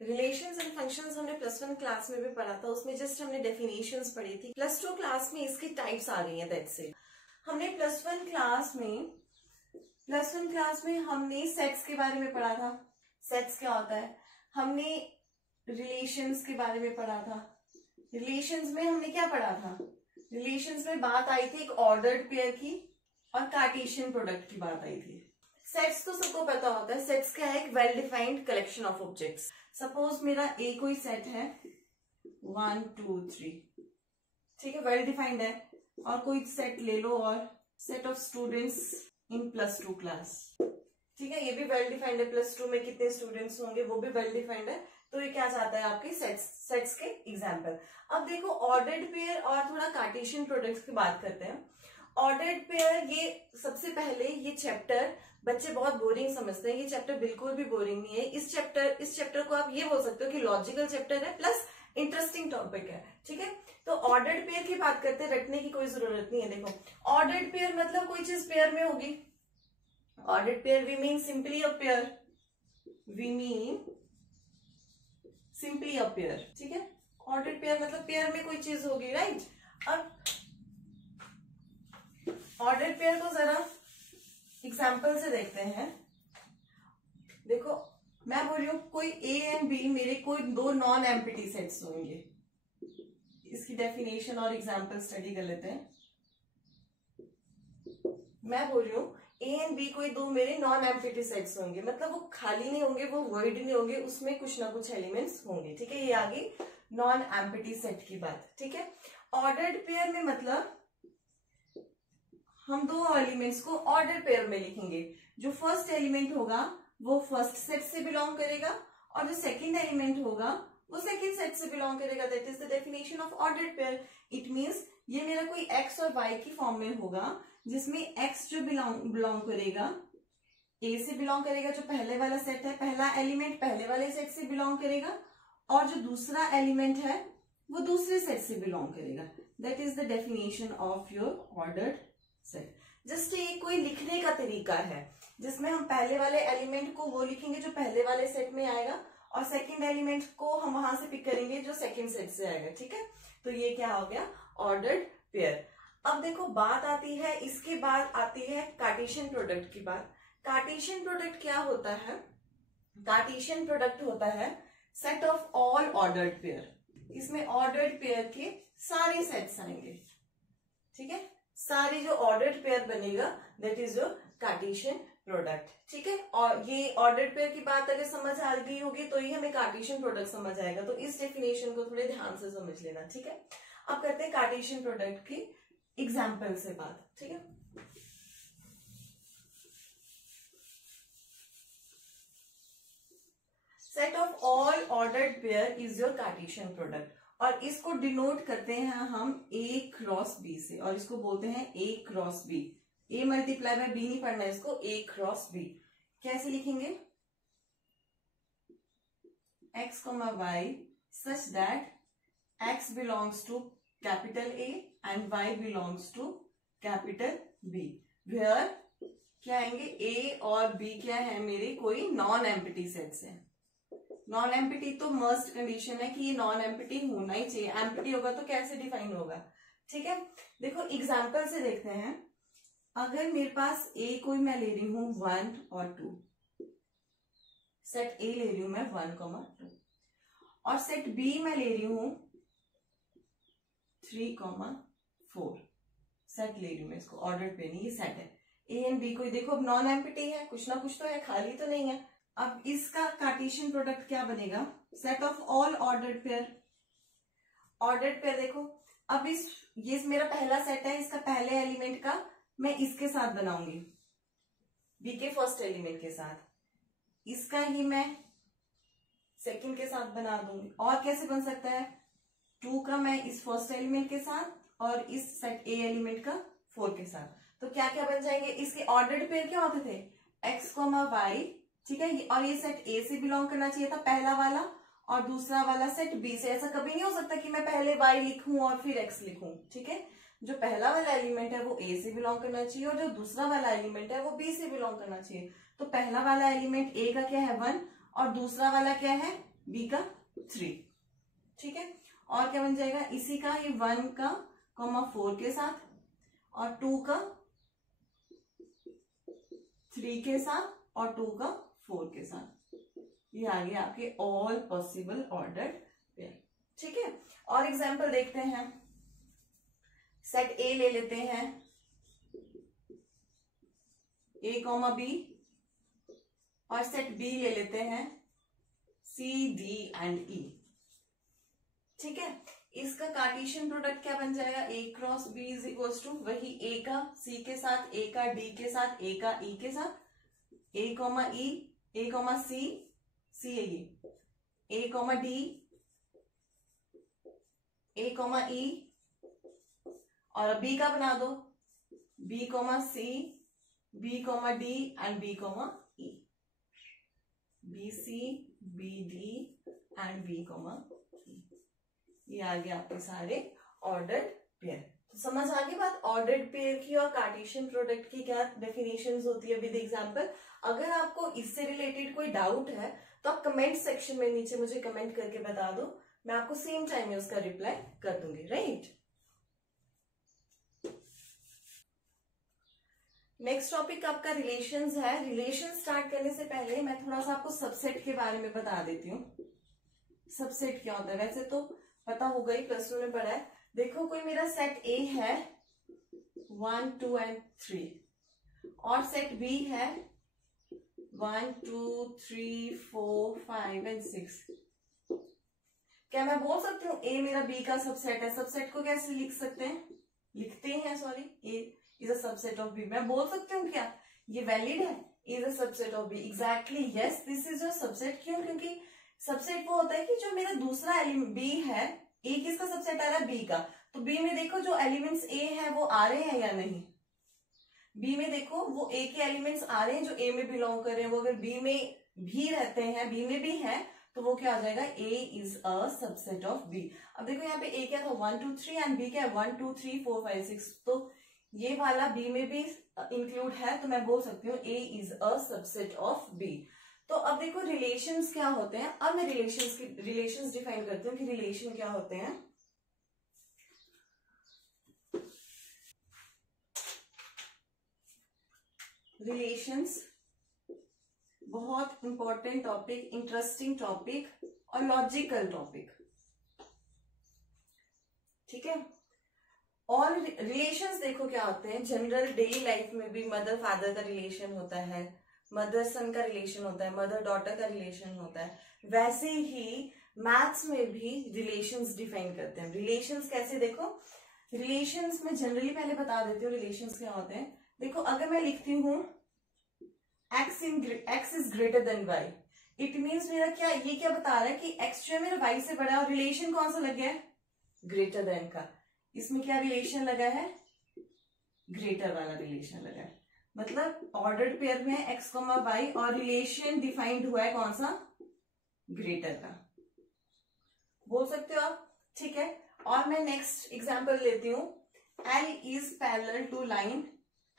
Relations and functions हमने +1 class में भी पढ़ा था, उसमें जस्ट हमने डेफिनेशंस पढ़ी थी। +2 क्लास में इसकी टाइप्स आ गई हैं, दैट्स इट। हमने +1 क्लास में हमने सेट्स के बारे में पढ़ा था। सेट्स क्या होता है? हमने रिलेशंस के बारे में पढ़ा था। रिलेशंस में हमने क्या पढ़ा था? रिलेशंस में बात आई थी एक ऑर्डर्ड पेयर की और कार्टेशियन प्रोडक्ट की बात आई थी। सेट्स तो सबको पता होता है। सेट्स क्या है? एक well defined collection of objects. Suppose मेरा ए कोई सेट है 1 2 3, ठीक है, वेल डिफाइंड है। और कोई सेट ले लो और set of students in +2 class, ठीक है, ये भी वेल डिफाइंड है। +2 में कितने स्टूडेंट्स होंगे वो भी वेल डिफाइंड है। तो ये क्या चाहता है? आपके सेट्स के एग्जाम्पल। अब देखो ऑर्डर्ड पेयर और थोड़ा कार्टेशियन प्रोडक्ट्स की बात करते हैं। ऑर्डर्ड पेयर, ये सबसे पहले ये चैप्टर बच्चे बहुत बोरिंग समझते हैं। ये चैप्टर बिल्कुल भी बोरिंग नहीं है। इस चैप्टर को आप ये बोल सकते हो कि लॉजिकल चैप्टर है प्लस इंटरेस्टिंग टॉपिक है, ठीक है। तो ऑर्डर्ड पेयर की बात करते हैं, रटने की कोई जरूरत नहीं है। देखो ऑर्डर्ड पेयर मतलब कोई चीज पेयर में होगी। Ordered pair we mean simply a pair, ठीक है। ऑर्डर्ड पेयर मतलब पेयर में कोई चीज होगी, राइट। अब ऑर्डर्ड पेयर को जरा एग्जाम्पल से देखते हैं। देखो मैं बोल रही हूं कोई ए एंड बी मेरे कोई दो नॉन एम्प्टी सेट्स होंगे। इसकी डेफिनेशन और एग्जाम्पल स्टडी कर लेते हैं। मैं बोल रही हूं ए एंड बी कोई दो मेरे नॉन एम्प्टी सेट्स होंगे, मतलब वो खाली नहीं होंगे, वो वॉइड नहीं होंगे, उसमें कुछ ना कुछ एलिमेंट्स होंगे, ठीक है। ये आ गई नॉन एम्प्टी सेट की बात, ठीक है। ऑर्डर्ड पेयर में मतलब हम दो एलिमेंट्स को ऑर्डर पेयर में लिखेंगे। जो फर्स्ट एलिमेंट होगा वो फर्स्ट सेट से बिलोंग करेगा और जो सेकंड एलिमेंट होगा वो सेकंड सेट से बिलोंग करेगा। That is the definition of ordered pair. It means ये मेरा कोई एक्स और वाई की फॉर्म में होगा, जिसमें एक्स जो बिलोंग करेगा ए से बिलोंग करेगा, जो पहले वाला सेट है, पहला एलिमेंट पहले वाले सेट से बिलोंग करेगा, और जो दूसरा एलिमेंट है वो दूसरे सेट से बिलोंग करेगा। That is the definition of your ordered set. Just ये कोई लिखने का तरीका है जिसमें हम पहले वाले एलिमेंट को वो लिखेंगे जो पहले वाले सेट में आएगा और सेकंड एलिमेंट को हम वहां से पिक करेंगे जो सेकंड सेट से आएगा, ठीक है। तो ये क्या हो गया? Ordered pair. अब देखो बात आती है, इसके बाद आती है कार्टेशियन प्रोडक्ट की बात। कार्टेशियन प्रोडक्ट क्या होता है? कार्टेशियन प्रोडक्ट होता है set of all ordered pair. इसमें ऑर्डर्ड पेयर के सारे सेट्स आएंगे, ठीक है। सारे जो ऑर्डर्ड पेयर बनेगा that is your Cartesian product, ठीक है। और ये ऑर्डर्ड पेयर की बात अगर समझ आ गई होगी तो ही हमें कार्टेशियन प्रोडक्ट समझ आएगा। तो इस डेफिनेशन को थोड़े ध्यान से समझ लेना, ठीक है। अब करते हैं कार्टेशियन प्रोडक्ट की एग्जाम्पल से बात, ठीक है। Set of all ordered pair is your Cartesian product और इसको डिनोट करते हैं हम A क्रॉस B से और इसको बोलते हैं A cross B। A multiply by B नहीं पढ़ना है इसको, A क्रॉस B। कैसे लिखेंगे? X, Y such that X belongs to capital A and Y belongs to capital B, where क्या आएंगे? A और B क्या है? मेरे कोई नॉन एम्प्टी सेट्स हैं। नॉन एम्प्टी तो मस्ट कंडीशन है कि ये नॉन एम्प्टी होना ही चाहिए। एम्प्टी होगा तो कैसे डिफाइन होगा, ठीक है। देखो एग्जाम्पल से देखते हैं। अगर मेरे पास ए कोई मैं ले रही हूं 1 और 2, सेट ए ले रही हूं मैं 1, 2 और सेट बी मैं ले रही हूं 3, 4 सेट ले रही हूं मैं, इसको ऑर्डर पे नहीं, ये सेट है। ए एंड बी कोई देखो अब नॉन एम्प्टी है, कुछ ना कुछ तो है, खाली तो नहीं है। अब इसका कार्टेशियन प्रोडक्ट क्या बनेगा? Set of all ordered pair. Ordered pair देखो अब ये मेरा पहला सेट है, इसका पहले एलिमेंट का मैं इसके साथ बनाऊंगी, बी के फर्स्ट एलिमेंट के साथ, इसका ही मैं सेकंड के साथ बना दूंगी। और कैसे बन सकता है? 2 का मैं इस फर्स्ट एलिमेंट के साथ और इस सेट ए एलिमेंट का 4 के साथ। तो क्या क्या बन जाएंगे? इसके ऑर्डर्ड पेयर क्या होते थे? X, Y, ठीक है। और ये सेट ए से बिलोंग करना चाहिए था पहला वाला और दूसरा वाला सेट बी से। ऐसा कभी नहीं हो सकता कि मैं पहले y लिखूं और फिर x लिखूं, ठीक है। जो पहला वाला एलिमेंट है वो ए से बिलोंग करना चाहिए और जो दूसरा वाला एलिमेंट है वो बी से बिलोंग करना चाहिए। तो पहला वाला एलिमेंट ए का क्या है 1 और दूसरा वाला क्या है बी का 3, ठीक है। और क्या बन जाएगा इसी का, ये 1 का कॉमा 4 के साथ और 2 का 3 के साथ और 2 का 4 के साथ। ये आ गया आपके ऑल पॉसिबल ऑर्डर्ड पेयर, ठीक है। और एग्जांपल देखते हैं, सेट ए ले लेते हैं, ए कॉमा बी, और सेट बी ले लेते हैं, सी डी एंड ई, ठीक है। इसका कार्टेशियन प्रोडक्ट क्या बन जाएगा, A cross B is equal to वही ए का सी के साथ, ए का डी के साथ, ए का ई के साथ, A comma E, A comma C, C A comma D, A comma E, और बी का बना दो B comma C, B comma D and B comma E, B C, B D and B comma E. ये आ गया आपके सारे ordered pair. तो समझ आ गई बात ऑर्डर्ड पेयर की और कार्टेशियन प्रोडक्ट की क्या डेफिनेशंस होती है विद एग्जांपल। अगर आपको इससे रिलेटेड कोई डाउट है तो आप कमेंट सेक्शन में नीचे मुझे कमेंट करके बता दो, मैं आपको सेम टाइम में उसका रिप्लाई कर दूंगी, राइट। नेक्स्ट टॉपिक आपका रिलेशंस है। रिलेशन स्टार्ट करने से पहले मैं थोड़ा सा आपको सबसेट के बारे में बता देती हूँ। सबसेट क्या होता है, वैसे तो पता होगा ही, प्लस 2 में पढ़ा है। देखो कोई मेरा सेट ए है 1 2 एंड 3 और सेट बी है 1 2 3 4 5 एंड 6। क्या मैं बोल सकती हूँ ए मेरा बी का सबसेट है? सबसेट को कैसे लिख सकते हैं, लिखते हैं sorry, A is a subset of B. मैं बोल सकती हूँ क्या ये वैलिड है, is a subset of B? Exactly yes, this is a subset. क्यों? क्योंकि सबसेट वो होता है कि जो मेरा दूसरा एलिमेंट बी है, ए किसका सबसेट आ रहा है, बी का, तो बी में देखो जो एलिमेंट्स ए है वो आ रहे हैं या नहीं। बी में देखो वो ए के एलिमेंट्स आ रहे हैं जो ए में बिलोंग कर रहे हैं, वो अगर बी में भी रहते हैं, बी में भी है, तो वो क्या आ जाएगा, A is a subset of B. अब देखो यहाँ पे ए क्या था 1 2 3 एंड बी क्या है 1 2 3 4 5 6, तो ये वाला बी में भी इंक्लूड है, तो मैं बोल सकती हूँ A is a subset of B. तो अब देखो रिलेशंस क्या होते हैं। अब मैं रिलेशंस डिफाइन करती हूँ कि रिलेशन क्या होते हैं। रिलेशंस बहुत इंपॉर्टेंट टॉपिक, इंटरेस्टिंग टॉपिक और लॉजिकल टॉपिक, ठीक है। और रिलेशंस देखो क्या होते हैं, जनरल डेली लाइफ में भी मदर फादर का रिलेशन होता है, मदर सन का रिलेशन होता है, मदर डॉटर का रिलेशन होता है। वैसे ही मैथ्स में भी रिलेशंस डिफाइन करते हैं। रिलेशंस कैसे, देखो रिलेशंस में जनरली पहले बता देती हूँ रिलेशंस क्या होते हैं। देखो अगर मैं लिखती हूँ x is greater than y, it means मेरा क्या, ये क्या बता रहा है कि x जो है मेरा y से बड़ा है, और रिलेशन कौन सा लग गया है, ग्रेटर देन का। इसमें क्या रिलेशन लगा है, ग्रेटर वाला रिलेशन लगा है। मतलब ऑर्डर्ड पेयर में x, y और रिलेशन डिफाइंड हुआ है कौन सा, ग्रेटर का, बोल सकते हो आप, ठीक है। और मैं नेक्स्ट एग्जांपल लेती हूँ, L is parallel to line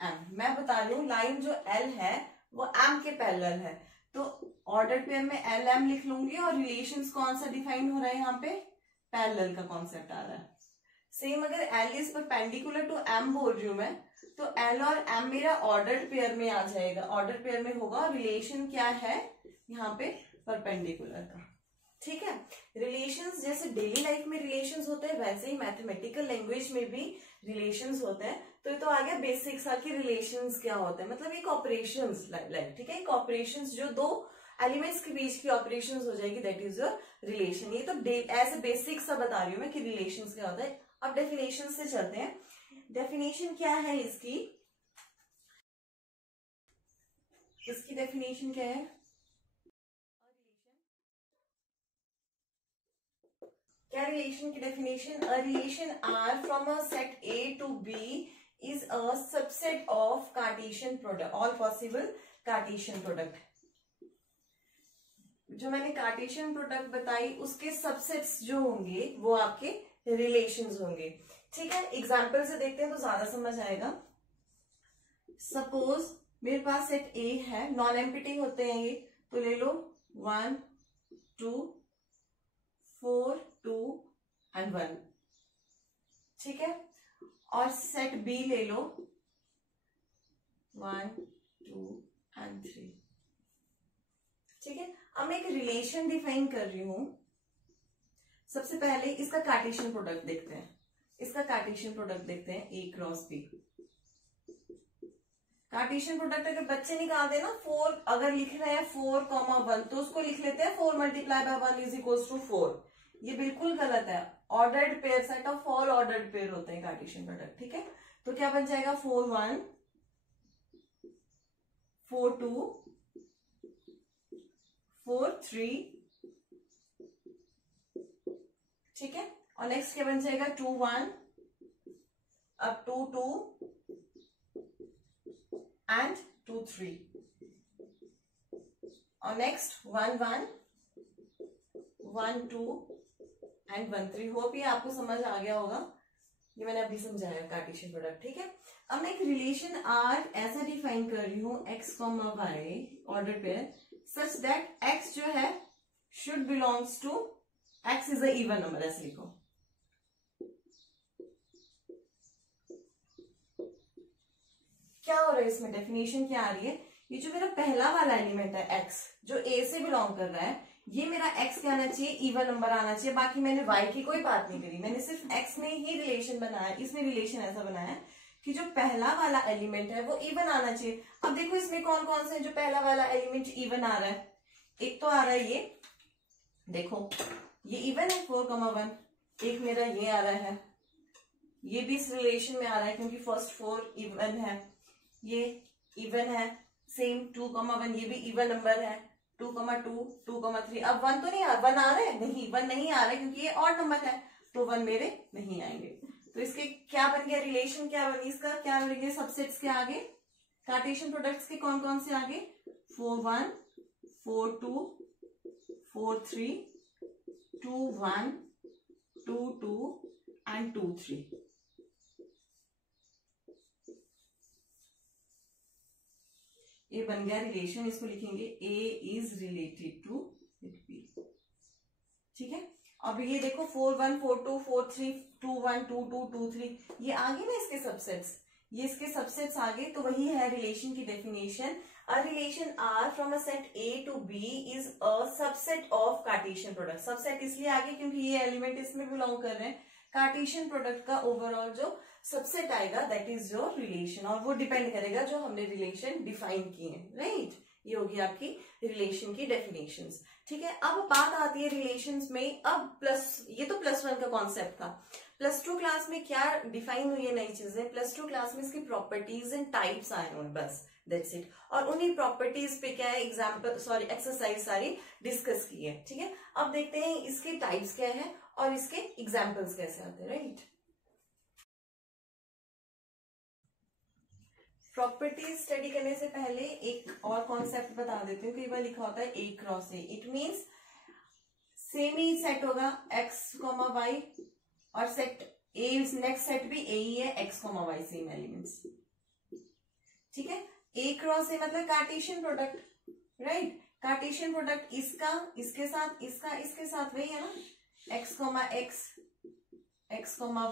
M। मैं बता रही हूँ लाइन जो L है वो M के पैरेलल है, तो ऑर्डर्ड पेयर में L M लिख लूंगी, और रिलेशंस कौन सा डिफाइन हो रहा है यहाँ पे, पैरेलल का कॉन्सेप्ट आ रहा है। सेम अगर L is perpendicular to M बोल रही हूँ मैं, तो L और M मेरा ऑर्डर्ड पेयर में आ जाएगा, ऑर्डर्ड पेयर में होगा, और रिलेशन क्या है यहाँ पे, परपेंडिकुलर का, ठीक है। रिलेशंस जैसे डेली लाइफ में रिलेशंस होते हैं, वैसे ही मैथमेटिकल लैंग्वेज में भी रिलेशंस होते हैं। तो ये तो आ गया बेसिक सा कि रिलेशंस क्या होते हैं, मतलब एक ऑपरेशंस लाइक, ठीक है, एक ऑपरेशंस जो दो एलिमेंट्स के बीच की ऑपरेशंस हो जाएगी, दैट इज योर रिलेशन। ये तो ऐसे बेसिक सा बता रही हूँ मैं कि रिलेशंस क्या होता है। अब डेफिनेशन से चलते हैं। डेफिनेशन क्या है इसकी डेफिनेशन क्या है, क्या रिलेशन की definition, a relation R from a set A to B is a subset of Cartesian product, all possible Cartesian product. जो मैंने कार्टेशियन प्रोडक्ट बताई उसके सबसेट्स जो होंगे वो आपके रिलेशंस होंगे, ठीक है। एग्जाम्पल से देखते हैं तो ज्यादा समझ आएगा। सपोज मेरे पास सेट ए है, नॉन एम्प्टी होते हैं ये, तो ले लो 1 2 4 2 एंड 1, ठीक है। और सेट बी ले लो 1 2 एंड 3, ठीक है। अब मैं एक रिलेशन डिफाइन कर रही हूं। सबसे पहले इसका कार्टेशियन प्रोडक्ट देखते हैं, इसका कार्टेशियन प्रोडक्ट देखते हैं ए क्रॉस बी। कार्टेशियन प्रोडक्ट अगर बच्चे निकाल दे ना, 4 अगर लिख रहे हैं 4,1 तो उसको लिख लेते हैं 4 multiply by 1 is equal to 4। ये बिल्कुल गलत है। Ordered pair, set of all ordered pair होते हैं कार्टेशियन प्रोडक्ट, ठीक है। तो क्या बन जाएगा 4 1 4 2 4 3, ठीक है। और नेक्स्ट क्या बन जाएगा 2 1, अब 2 2 एंड 2 3, और नेक्स्ट 1 1 1 2 एंड 1 3। होप ये आपको समझ आ गया होगा, ये मैंने अभी समझाया कार्टेशियन प्रोडक्ट, ठीक है। अब मैं एक रिलेशन आर ऐसा डिफाइन कर रही हूं x, y order pair such that x जो है should belongs to x is a even number, ऐसे लिखो। क्या हो रहा है इसमें, डेफिनेशन क्या आ रही है, ये जो मेरा पहला वाला एलिमेंट है x जो a से बिलोंग कर रहा है, ये मेरा x क्या आना चाहिए, इवन नंबर आना चाहिए। बाकी मैंने y की कोई बात नहीं करी, मैंने सिर्फ x में ही रिलेशन बनाया। इसमें रिलेशन ऐसा बनाया कि जो पहला वाला एलिमेंट है वो इवन आना चाहिए। अब देखो इसमें कौन कौन से जो पहला वाला एलिमेंट इवन आ रहा है। एक तो आ रहा है ये, देखो ये इवन है 4,1। एक मेरा ये आ रहा है, ये भी इस रिलेशन में आ रहा है क्योंकि फर्स्ट 4 इवन है, ये इवन है। सेम 2,1 ये भी इवन नंबर है, 2,2 2,3। अब 1 तो नहीं आ, 1 आ रहा है, नहीं 1 नहीं आ रहा है क्योंकि ये ऑड नंबर है, तो 1 मेरे नहीं आएंगे। तो इसके क्या बन गया, रिलेशन क्या बनी, इसका क्या बन गया, सबसेट्स के आगे कार्टेशियन प्रोडक्ट्स के कौन कौन से आगे, 4 1 4 2 4 3 2 1 2 2 एंड 2 3। ये बन गया रिलेशन, इसको लिखेंगे A is related to B, ठीक है। अब ये देखो 4 1 4 2 4 3 2 1 2 2 2 3, ये आगे ना इसके सबसेट्स, ये इसके सबसेट्स आगे, तो वही है रिलेशन की definition. A relation R from a set A to B is a subset of Cartesian product. Subset इसलिए आगे क्योंकि ये एलिमेंट इसमें बिलोंग कर रहे हैं। कार्टेशियन प्रोडक्ट का ओवरऑल जो सबसेट आएगा दैट इज योर रिलेशन, और वो डिपेंड करेगा जो हमने रिलेशन डिफाइन किए हैं, राइट। ये होगी आपकी रिलेशन की डेफिनेशंस, ठीक है। अब बात आती है रिलेशंस में, अब प्लस, ये तो +1 का कॉन्सेप्ट था। +2 क्लास में क्या डिफाइन हुई है नई चीजें, +2 क्लास में इसकी प्रॉपर्टीज एंड टाइप्स आए हुए, बस दैट्स इट। और उन्हीं प्रॉपर्टीज पे क्या है एक्सरसाइज सारी डिस्कस की है, ठीक है। अब देखते हैं इसके टाइप्स क्या है और इसके एग्जाम्पल्स कैसे आते हैं, राइट। प्रॉपर्टीज स्टडी करने से पहले एक और कॉन्सेप्ट बता देती हूँ। कई बार लिखा होता है A cross A, it means same he set होगा x, y, और सेट A, नेक्स्ट सेट भी A ही है, x, y सेम एलिमेंट्स, ठीक है। A क्रॉस A मतलब Cartesian product, right. Cartesian product इसका इसके साथ, इसका इसके साथ, वही है ना, x,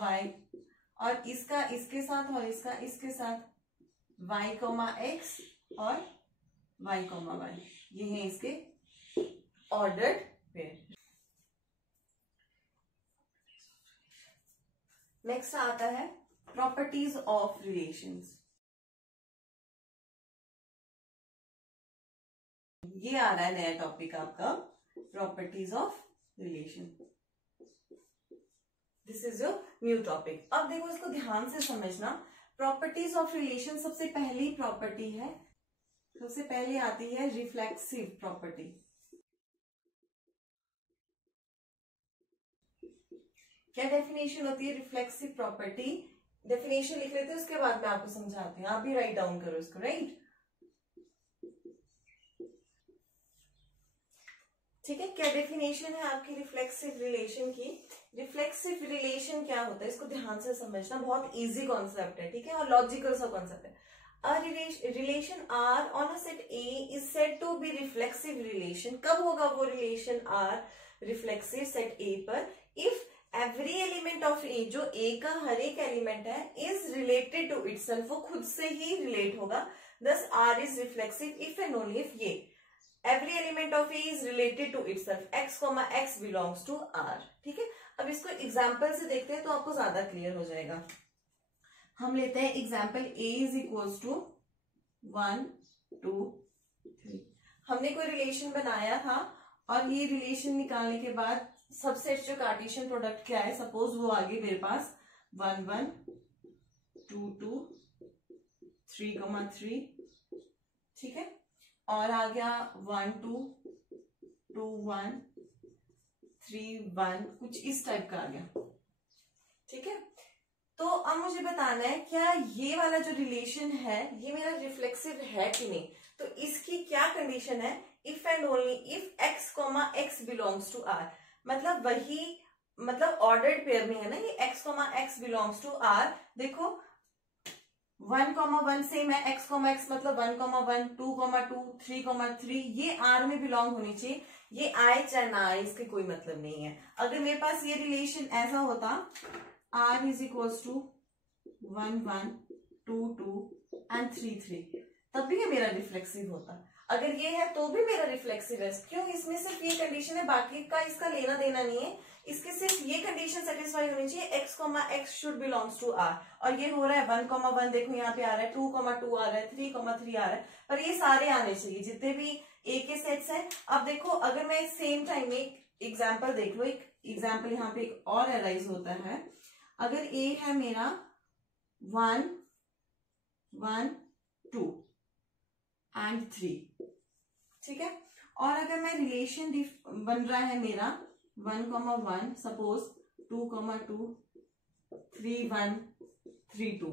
y, और इसका इसके साथ और इसका इसके साथ y, x और y, y, ये है इसके ऑर्डर्ड पेयर। नेक्स्ट आता है प्रॉपर्टीज ऑफ रिलेशंस। ये आ रहा है नया टॉपिक आपका, properties of relation. This is your new topic. अब देखो इसको ध्यान से समझना। प्रॉपर्टीज ऑफ रिलेशन, सबसे पहली प्रॉपर्टी है, सबसे पहले आती है रिफ्लेक्सिव प्रॉपर्टी। क्या डेफिनेशन होती है रिफ्लेक्सिव प्रॉपर्टी, डेफिनेशन लिख लेते हैं उसके बाद मैं आपको समझाती हूँ, आप भी राइट डाउन करो इसको, राइट। ठीक है, क्या डेफिनेशन है आपकी रिफ्लेक्सिव रिलेशन की। रिफ्लेक्सिव रिलेशन क्या होता है, इसको ध्यान से समझना, बहुत इजी कॉन्सेप्ट है, ठीक है, और लॉजिकल सा कॉन्सेप्ट है। A relation R on a set A is said to be reflexive relation। कब होगा वो relation R रिफ्लेक्सिव सेट ए पर इफ एवरी एलिमेंट ऑफ ए, जो ए का हर एक एलिमेंट है, इज रिलेटेड टू इटसेल्फ, वो खुद से ही रिलेट होगा, thus R is reflexive if and only if ये every element of A is related to itself, x, x belongs to R. ठीक है, अब इसको एग्जाम्पल से देखते हैं तो आपको ज्यादा क्लियर हो जाएगा. हम लेते हैं example A is equals to 1 2 3. हमने कोई रिलेशन बनाया था और ये रिलेशन निकालने के बाद सबसेट जो कार्टेशियन प्रोडक्ट क्या है, सपोज वो आगे मेरे पास 1 1 2 2 3, ठीक है, और आ गया 1 2 2 1 3 1, कुछ इस टाइप का आ गया. ठीक है, तो अब मुझे बताना है क्या ये वाला जो रिलेशन है ये मेरा रिफ्लेक्सिव है कि नहीं. तो इसकी क्या कंडीशन है, if and only if x, x belongs to R. मतलब वही, मतलब ऑर्डर्ड पेयर में है ना ये x, x belongs to R. देखो 1, 1 सेम है, x, x मतलब 1, 1 2, 2 3, 3 ये R में बिलोंग होनी चाहिए. ये आए चाहे ना आए इसके कोई मतलब नहीं है. अगर मेरे पास ये रिलेशन ऐसा होता R is equals to 1 1 2 2 and 3 3, तब भी ये मेरा रिफ्लेक्सिव होता. अगर ये है तो भी मेरा रिफ्लेक्सिव है. क्यों, इसमें सिर्फ ये कंडीशन है, बाकी का इसका लेना देना नहीं है. इसके सिर्फ ये कंडीशन सेटिस्फाई होनी चाहिए, x, x should belongs to R. और ये हो रहा है 1, 1 देखो यहाँ पे आ रहा है, 2, 2 आ रहा है, 3, 3 आ रहा है, पर ये सारे आने चाहिए जितने भी A के सेट्स हैं. अब देखो अगर मैं सेम टाइम में एक एग्जाम्पल देख लो, एक एग्जाम्पल यहाँ पे एक और अराइज होता है. अगर A है मेरा 1 1 2 एंड 3, ठीक है, और अगर मैं रिलेशन बन रहा है मेरा 1, 1 सपोज 2, 2 3 1 3 2,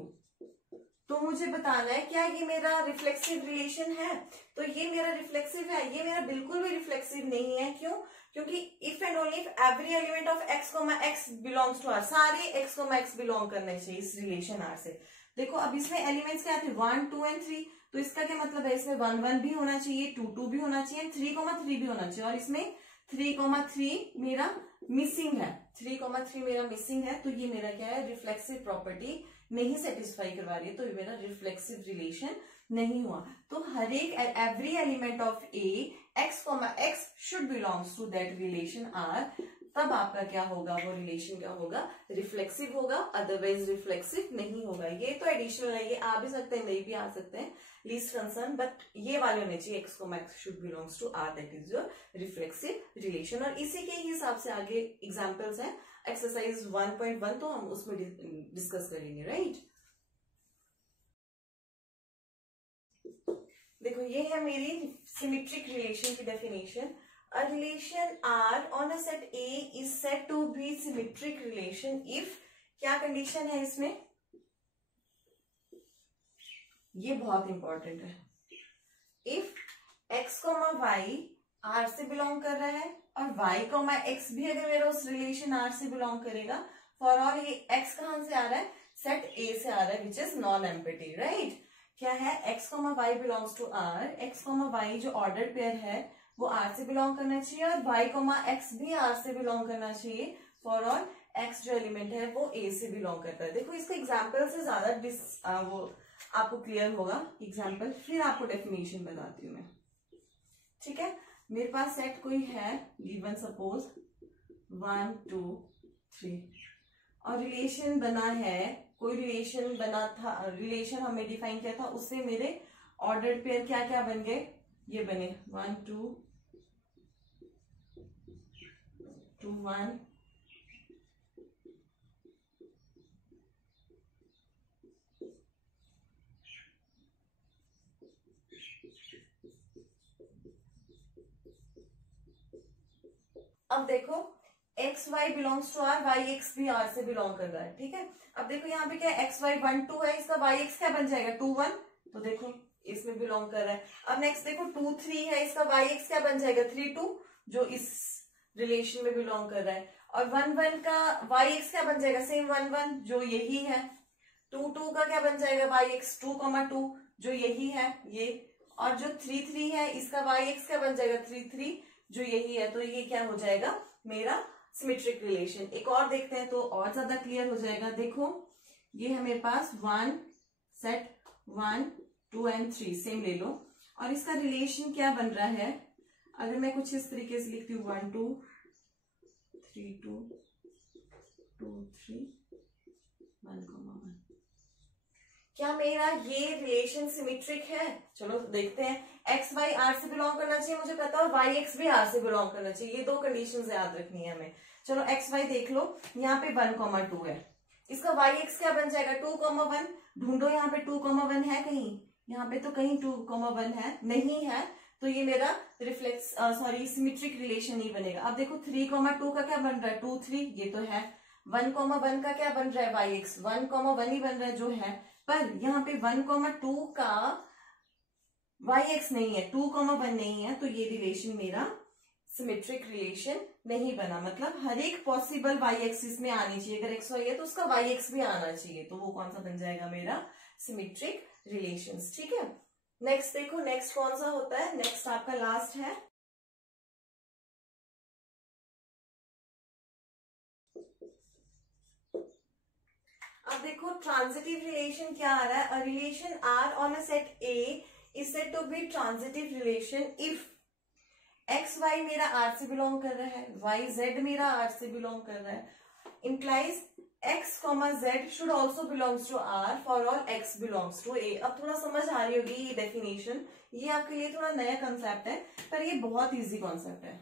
तो मुझे बताना है क्या ये मेरा रिफ्लेक्सिव रिलेशन है. तो ये मेरा रिफ्लेक्सिव है, ये मेरा बिल्कुल भी रिफ्लेक्सिव नहीं है. क्यों, क्योंकि if and only if every element of x, x belongs to R, सारे x, x बिलोंग करने चाहिए इस रिलेशन R से. देखो अब इसमें एलिमेंट्स क्या थे, 1 2 एंड 3, तो इसका क्या मतलब है, इसमें 1 1 भी होना चाहिए, 2 2 भी होना चाहिए, 3 3 भी होना चाहिए. और इसमें 3 3 मेरा मिसिंग है, 3 3 मेरा मिसिंग है. तो ये मेरा क्या है, रिफ्लेक्सिव प्रॉपर्टी नहीं सेटिस्फाई करवा रही है, तो ये मेरा रिफ्लेक्सिव रिलेशन नहीं हुआ. तो हर एक every element of A, x, x should belongs to that relation R. तब आपका क्या होगा, वो रिलेशन क्या होगा, रिफ्लेक्सिव होगा, अदरवाइज रिफ्लेक्सिव नहीं होगा. ये तो एडिशनल है, ये आ भी सकते हैं, नहीं भी आ सकते हैं, लीस्ट कंसर्न, बट ये वाले होने चाहिए, x, x should belongs to R, that is your reflexive relation. और इसी के हिसाब से आगे एग्जाम्पल्स हैं. एक्सरसाइज 1.1 तो हम उसमें डिस्कस करेंगे, राइट. देखो ये है मेरी सिमेट्रिक रिलेशन की definition. A relation R on a set A is said to be symmetric relation if, क्या कंडीशन है इसमें, ये बहुत इंपॉर्टेंट है. If x, y R से बिलोंग कर रहा है और y, x भी अगर मेरा उस रिलेशन R से बिलोंग करेगा, फॉर ऑल ये x कहां से आ रहा है, सेट A से आ रहा है, which is non empty, right. क्या है, x, y belongs to R, x, y जो ऑर्डर पेयर है वो R से बिलोंग करना चाहिए और y, x भी R से बिलोंग करना चाहिए, फॉर ऑल x जो एलिमेंट है वो A से बिलोंग करता है. देखो इसको एग्जाम्पल से ज्यादा वो आपको क्लियर होगा एग्जाम्पल, फिर आपको डेफिनेशन बताती हूँ मैं. ठीक है, मेरे पास सेट कोई है गिवन सपोज 1 2 3 और रिलेशन बना है, कोई रिलेशन बना था, रिलेशन हमने डिफाइन किया था, उससे मेरे ऑर्डर्ड पेयर क्या क्या बन गए, ये बने 1 2 2 1 अब देखो x y belongs to R, y x भी आर से बिलोंग कर रहा है. ठीक है, अब देखो यहाँ पे क्या एक्स वाई 1 2 है, इसका वाई एक्स क्या बन जाएगा 2 1, तो देखो इसमें बिलोंग कर रहा है. अब नेक्स्ट देखो 2 3 है, इसका वाई एक्स क्या बन जाएगा 3 2, जो इस रिलेशन में बिलोंग कर रहा है. और 1 1 का वाई एक्स क्या बन जाएगा सेम 1 1, जो यही है. 2 2 का क्या बन जाएगा वाई एक्स 2 2, जो यही है ये. और जो 3 3 है, इसका वाई एक्स क्या बन जाएगा 3 3, जो यही है, तो ये क्या हो जाएगा मेरा सिमेट्रिक रिलेशन। एक और देखते हैं तो और ज्यादा क्लियर हो जाएगा। देखो ये है मेरे पास 1 सेट 1 2 एंड 3 सेम ले लो, और इसका रिलेशन क्या बन रहा है, अगर मैं कुछ इस तरीके से लिखती हूँ 1 2 3 2 2 3 1 1, क्या मेरा ये रिलेशन सिमेट्रिक है? चलो देखते हैं। एक्स वाई आर से बिलोंग करना चाहिए मुझे पता, और वाई एक्स भी आर से बिलोंग करना चाहिए। ये दो कंडीशंस याद रखनी है हमें। चलो एक्स वाई देख लो, यहाँ पे 1 2 है, इसका वाई एक्स क्या बन जाएगा 2 1। ढूंढो यहाँ पे 2 1 है कहीं, यहाँ पे तो कहीं 2 1 है नहीं है, तो ये मेरा रिफ्लेक्स सिमेट्रिक रिलेशन ही बनेगा। अब देखो 3 2 का क्या बन रहा है 2 3, ये तो है। 1 1 का क्या बन रहा है वाई एक्स 1 1 ही बन रहा है जो है, पर यहाँ पे 1 2 का वाई एक्स नहीं है, 2 1 नहीं है, तो ये रिलेशन मेरा सिमेट्रिक रिलेशन नहीं बना। मतलब हर एक पॉसिबल वाई एक्सिस में आनी चाहिए, अगर एक्स वाई है तो उसका वाई एक्स भी आना चाहिए, तो वो कौन सा बन जाएगा मेरा सिमेट्रिक रिलेशंस। ठीक है, नेक्स्ट देखो, नेक्स्ट कौन सा होता है, नेक्स्ट आपका लास्ट है। अब देखो ट्रांजिटिव रिलेशन क्या आ रहा है, a relation R on a set A is said to be transitive relation if x y मेरा आर से बिलोंग कर रहा है, वाई जेड मेरा आर से बिलोंग कर रहा है, implies x comma z should also belongs to R for all x belongs to A. अब थोड़ा समझ आ रही होगी ये डेफिनेशन, ये आपके लिए थोड़ा नया कंसेप्ट है, पर ये बहुत इजी कॉन्सेप्ट है,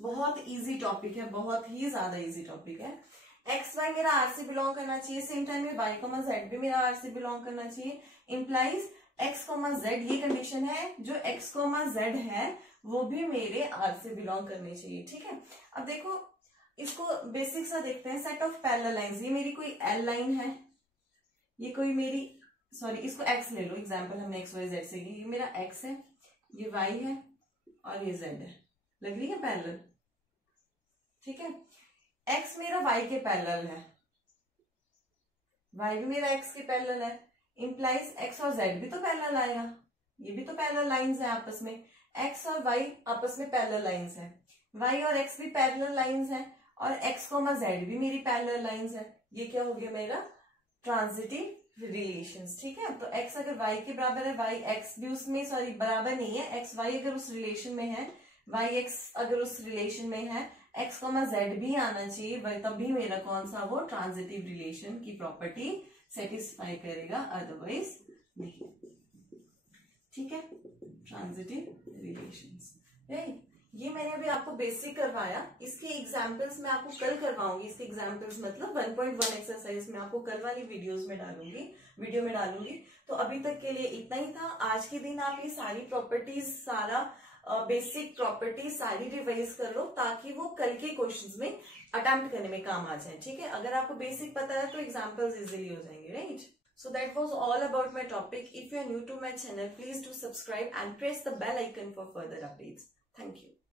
बहुत इजी टॉपिक है, बहुत ही ज्यादा इजी टॉपिक है। एक्स वाई मेरा आर से बिलोंग करना चाहिए, सेम टाइम में वाई कॉमा जेड भी मेरा आर से बिलोंग करना चाहिए, इंप्लाइज एक्स कॉमा जेड, ये कंडीशन है, जो एक्स कॉमा जेड है वो भी मेरे आर से बिलोंग करनी चाहिए। ठीक है, अब देखो इसको बेसिक सा देखते हैं। सेट ऑफ पैरेलल लाइंस, ये मेरी कोई एल लाइन है, ये कोई मेरी इसको एक्स ले लो, एग्जाम्पल हमने एक्स वाई जेड से की, ये मेरा एक्स है, ये वाई है और ये जेड है, लग रही है पैरेलल। ठीक है, एक्स मेरा वाई के पैरेलल है, वाई भी मेरा एक्स के पैरेलल है, इंप्लाइज एक्स और जेड भी तो पैरेलल आएगा, ये भी तो पैरेलल लाइंस है आपस में, एक्स और वाई आपस में पैरेलल लाइंस है, वाई और एक्स भी पैरेलल लाइंस है, और एक्स कोमा जेड भी मेरी पैरेलल लाइंस है। ये क्या हो गया मेरा ट्रांजिटिव रिलेशंस। ठीक है, तो एक्स अगर वाई के बराबर है, वाई एक्स भी उसमें बराबर नहीं है, एक्स वाई अगर उस रिलेशन में है, वाई एक्स अगर उस रिलेशन में है, एक्स कॉमा जेड भी आना चाहिए, तभी मेरा कौन सा वो ट्रांजिटिव रिलेशन की प्रॉपर्टी सेटिस्फाई करेगा, अदरवाइज नहीं। ठीक है, ट्रांजिटिव रिलेशंस, राइट। ये मैंने अभी आपको बेसिक करवाया, इसके एग्जाम्पल्स मैं आपको कल करवाऊंगी, इसके एग्जाम्पल्स मतलब 1.1 एक्सरसाइज में आपको कल वाली वीडियो में डालूंगी। तो अभी तक के लिए इतना ही था। आज के दिन आप ये सारी प्रॉपर्टीज, सारा बेसिक प्रॉपर्टीज सारी रिवाइज कर लो, ताकि वो कल के क्वेश्चंस में अटेम्प्ट करने में काम आ जाए। ठीक है, अगर आपको बेसिक पता है तो एग्जाम्पल्स इजिली हो जाएंगे, right. So that was all about my topic. If you are new to my channel, please do subscribe and press the bell icon for further updates. Thank you.